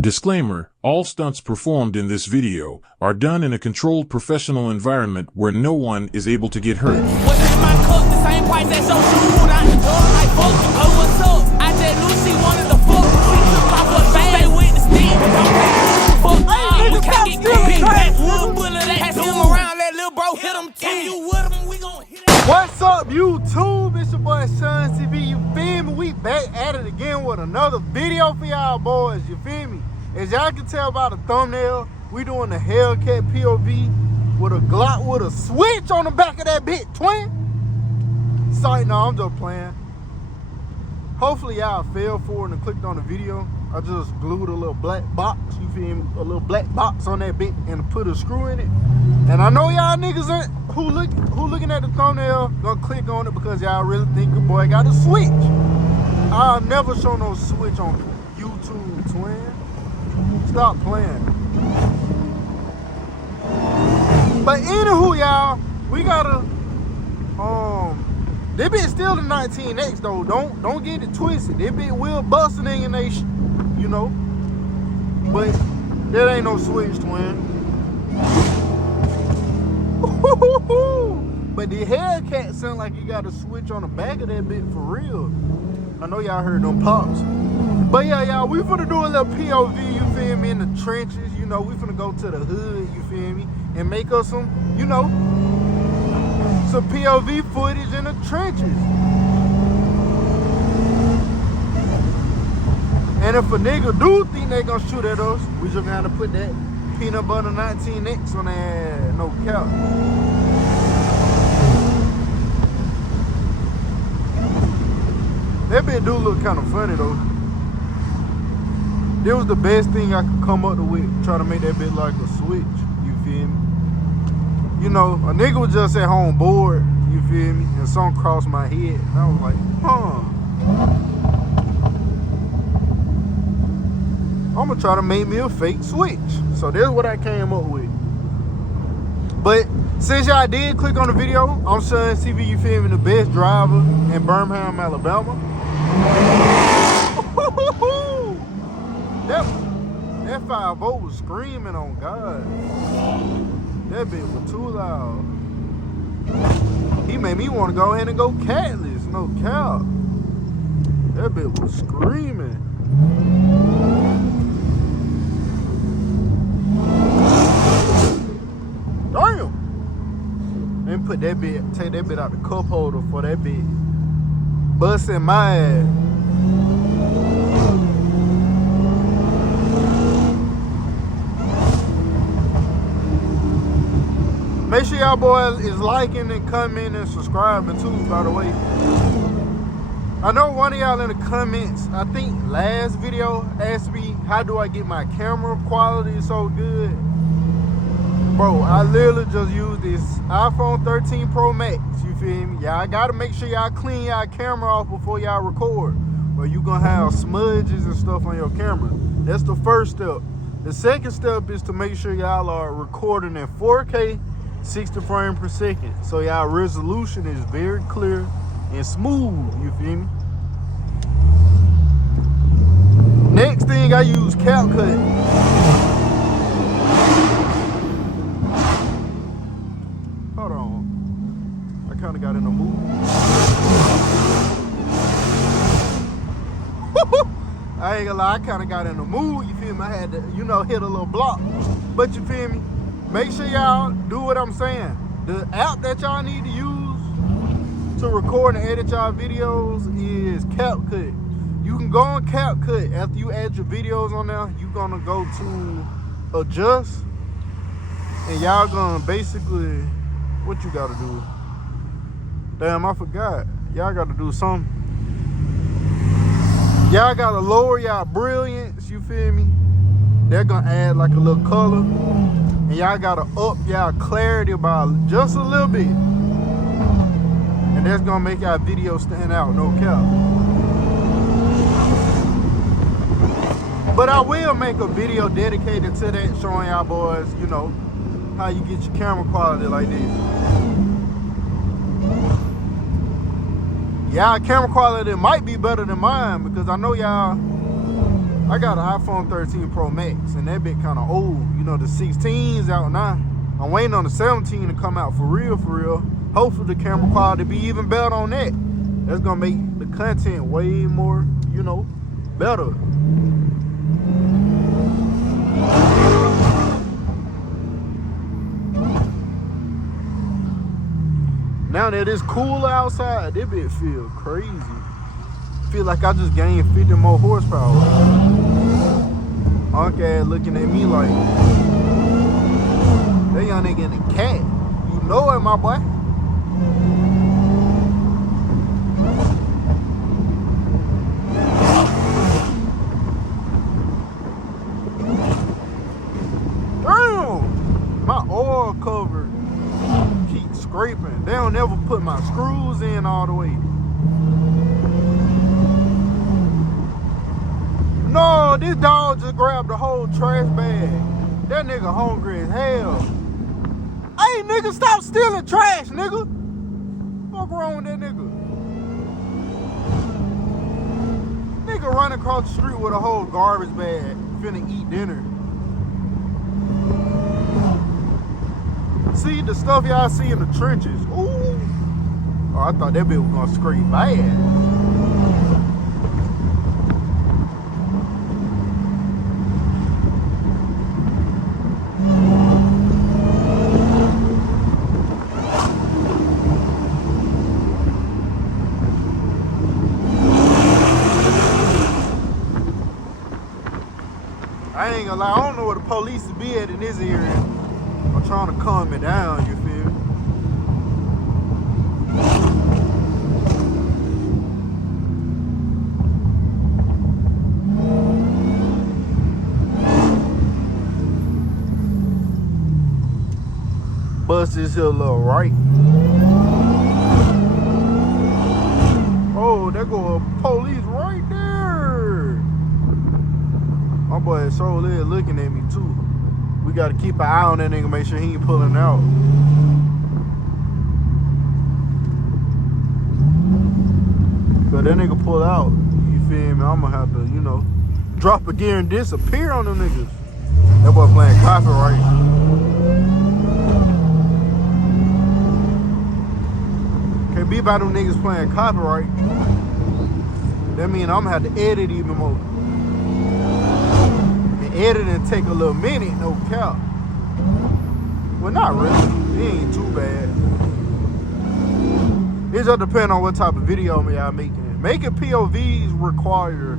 Disclaimer, all stunts performed in this video are done in a controlled professional environment where no one is able to get hurt. What's in my cup, the same price as your shoe. I dog like fuck, oh what's up? I just knew she wanted to fuck. She took off her bag, stay with the stick, but don't take fuck. We can't get compete back. One bullet, pass him around, let little bro hit him. If you with him, we gon' hit him. What's up, YouTube? It's your boy Sean TV. You feel me? We back at it again with another video for y'all boys. You feel me? As y'all can tell by the thumbnail, we doing the Hellcat POV with a Glock with a switch on the back of that bitch, twin. Sorry, no, I'm just playing. Hopefully y'all fell for it and clicked on the video. I just glued a little black box, you feel me? A little black box on that bit and put a screw in it. And I know y'all niggas who looking at the thumbnail gonna click on it because y'all really think your boy got a switch. I'll never show no switch on YouTube, twin. Stop playing. But anywho, y'all, we gotta they been still the 19X though. Don't get it twisted. They been will busting in your nation, you know. But there ain't no switch, twin. But the Hellcat sound like you got a switch on the back of that bit for real. I know y'all heard them pops. But yeah, y'all, we finna do a little POV, you feel me, in the trenches. You know, we finna go to the hood, you feel me, and make us some, you know, some POV footage in the trenches. And if a nigga do think they gonna shoot at us, we just gotta put that peanut butter 19X on that, no cap. That bit do look kind of funny though. This was the best thing I could come up with, try to make that bit like a switch, you feel me? You know, a nigga was just at home bored, you feel me? And something crossed my head, and I was like, I'm gonna try to make me a fake switch. So that's what I came up with. But since y'all did click on the video, I'm Sean TV, you feel me, the best driver in Birmingham, Alabama. That 5-0 was screaming on God. That bitch was too loud. He made me want to go ahead and go catless, no cap. That bitch was screaming. Damn. Then put that bit, take that bit out the cup holder for that bit busting my ass. Make sure y'all boys is liking and commenting and subscribing too, by the way. I know one of y'all in the comments, I think last video, asked me how do I get my camera quality so good. Bro, I literally just used this iPhone 13 Pro Max, you feel me? Y'all gotta make sure y'all clean y'all camera off before y'all record, or you gonna have smudges and stuff on your camera. That's the first step. The second step is to make sure y'all are recording in 4K 60 frames per second, so y'all resolution is very clear and smooth, you feel me? Next thing, I use CapCut. Hold on, I kind of got in the mood. I ain't gonna lie, I kind of got in the mood, you feel me? I had to, you know, hit a little block, but you feel me? Make sure y'all do what I'm saying. The app that y'all need to use to record and edit y'all videos is CapCut. You can go on CapCut. After you add your videos on there, you're gonna go to adjust, and y'all gonna basically, what you gotta do? Damn, I forgot. Y'all gotta do something. Y'all gotta lower y'all brilliance, you feel me? They're gonna add like a little color. And y'all gotta up y'all clarity by just a little bit. And that's gonna make y'all video stand out, no cap. But I will make a video dedicated to that, showing y'all boys, you know, how you get your camera quality like this. Y'all camera quality might be better than mine, because I know y'all I got an iPhone 13 Pro Max, and that bit kind of old. You know, the 16's out now. I'm waiting on the 17 to come out for real, for real. Hopefully the camera quality be even better on that. That's gonna make the content way more, you know, better. Now that it's cool outside, this bit feel crazy. Feel like I just gained 50 more horsepower. Uncle ass looking at me like, that young nigga in a cat. You know it, my boy. Damn! My oil cover keeps scraping. They don't ever put my screws in all the way. No, this dog just grabbed the whole trash bag. That nigga hungry as hell. Hey, nigga, stop stealing trash, nigga. What's wrong with that nigga? Nigga running across the street with a whole garbage bag, finna eat dinner. See the stuff y'all see in the trenches. Ooh. Oh, I thought that bitch was gonna scrape bad. I ain't gonna lie, I don't know where the police be at in this area. I'm trying to calm it down, you feel me? Bust this here little right. Oh, there go a police right there. My boy is so lit looking at me too. We gotta keep an eye on that nigga, make sure he ain't pulling out. Cause that nigga pull out, you feel me? I'm gonna have to, you know, drop a gear and disappear on them niggas. That boy playing copyright. Can't be about them niggas playing copyright. That mean I'm gonna have to edit even more. Editing take a little minute, no cap. Well, not really. It ain't too bad. It just depends on what type of video y'all making. Making POVs require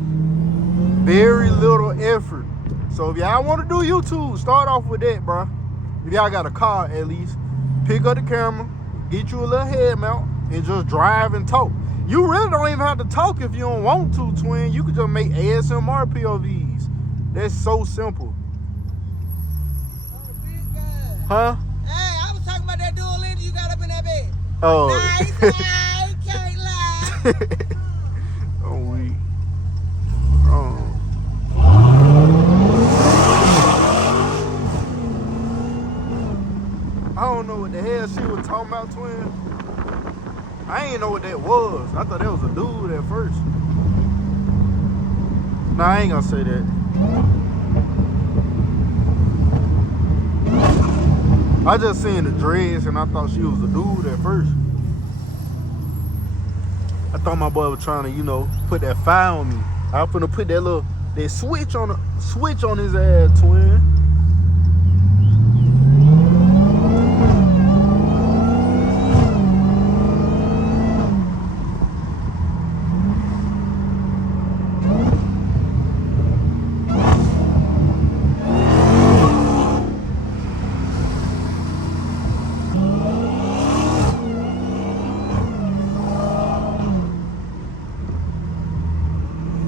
very little effort. So if y'all want to do YouTube, start off with that, bro. If y'all got a car, at least pick up the camera, get you a little head mount, and just drive and talk. You really don't even have to talk if you don't want to, twin. You can just make ASMR POVs. That's so simple. Oh, big guy. Huh? Hey, I was talking about that dual engine you got up in that bed. Oh. Nice, I can't lie. Oh, we. Oh. I don't know what the hell she was talking about, twin. I ain't know what that was. I thought that was a dude at first. Nah, I ain't gonna say that. I just seen the dreads and I thought she was a dude at first. I thought my boy was trying to, you know, put that fire on me. I was finna put that switch on his ass, twin.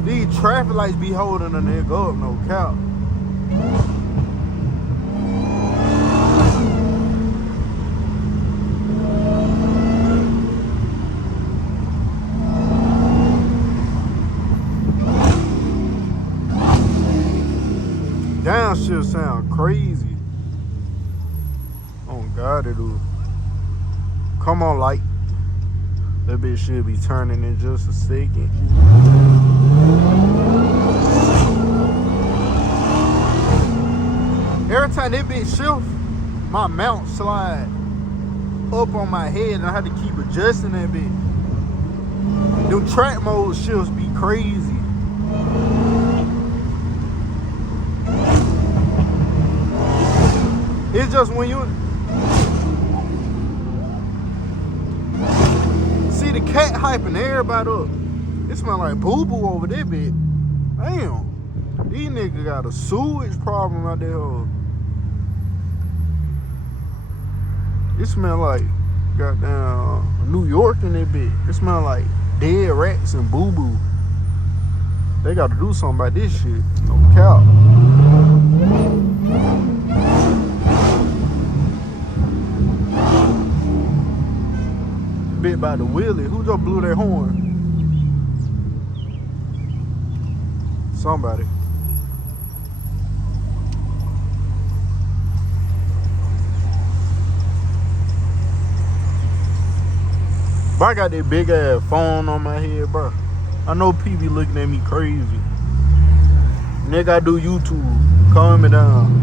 These traffic lights be holding a nigga up, no cap. Damn, shit sound crazy. Oh God, it do. Come on, light. That bitch should be turning in just a second. every time that bitch shift, my mount slide up on my head and I had to keep adjusting that bitch. Them track mode shifts be crazy. It's just when you see the cat hyping everybody up. It smell like boo-boo over there, bitch. Damn. These niggas got a sewage problem out there. It smell like goddamn New York in that bitch. It smell like dead rats and boo-boo. They gotta do something about this shit. No cap. Bit by the wheelie. Who just blew that horn? Somebody. But I got that big ass phone on my head, bro. I know people be looking at me crazy. Nigga, I do YouTube. Calm me down.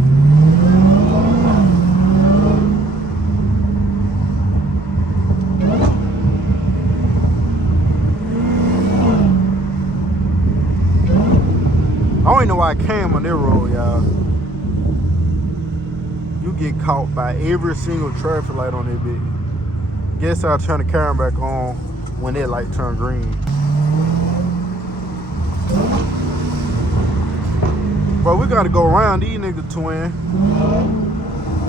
I don't even know why I came on that road, y'all. You get caught by every single traffic light on that bitch. Guess I'll turn the camera back on when that light turn green. But we gotta go around these niggas, twin.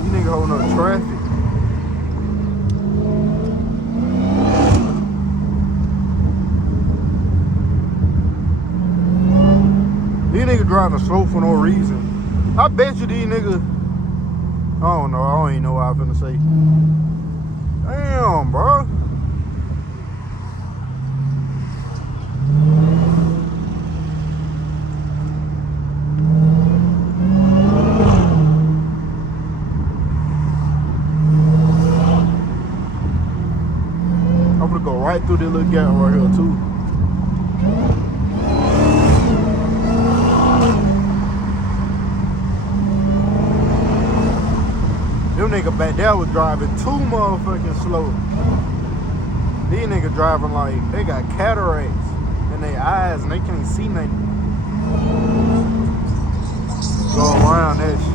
These niggas holding up traffic. These niggas driving slow for no reason. I bet you these niggas, I don't know, I don't even know what I'm finna say. Damn, bro. I'm gonna go right through this little gap right here, too. Them niggas back there was driving too motherfucking slow. These niggas driving like they got cataracts in their eyes and they can't see nothing. Go around that shit.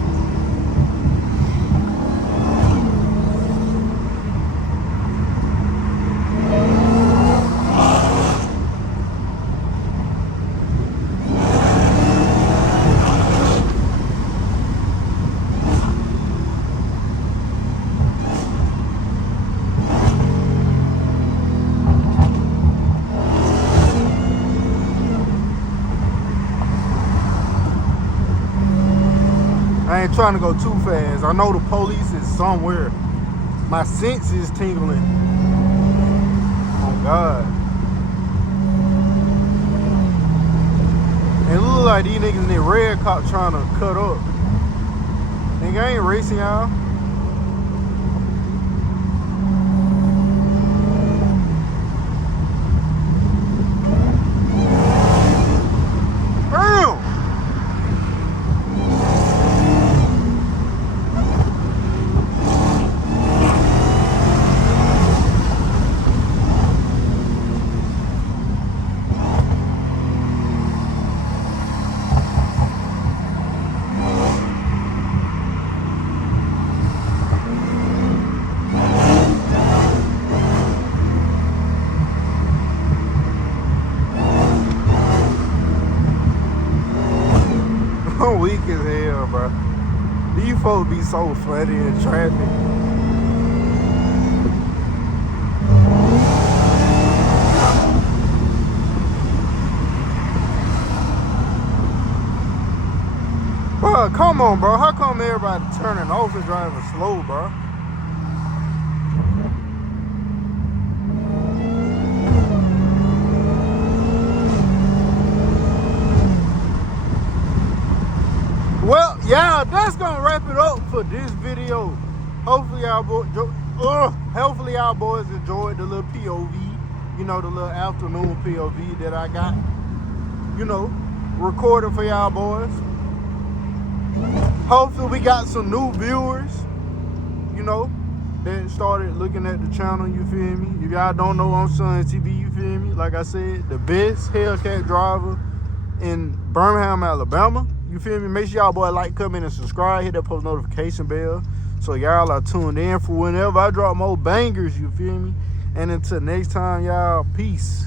I ain't trying to go too fast. I know the police is somewhere. My sense is tingling. Oh God. And it look like these niggas in that red cop trying to cut up. Nigga, I ain't racing y'all. I'm weak as hell, bro. These folks be so funny in traffic. Bro, come on, bro. How come everybody turning off and driving slow, bro? Well, yeah, that's gonna wrap it up for this video. Hopefully y'all boys enjoyed the little POV, you know, the little afternoon POV that I got, you know, recording for y'all boys. Hopefully we got some new viewers, you know, that started looking at the channel, you feel me? If y'all don't know, on Sons TV, you feel me? Like I said, the best Hellcat driver in Birmingham, Alabama. You feel me? Make sure y'all boy like, comment, and subscribe. Hit that post notification bell so y'all are tuned in for whenever I drop more bangers, you feel me? And until next time, y'all, peace.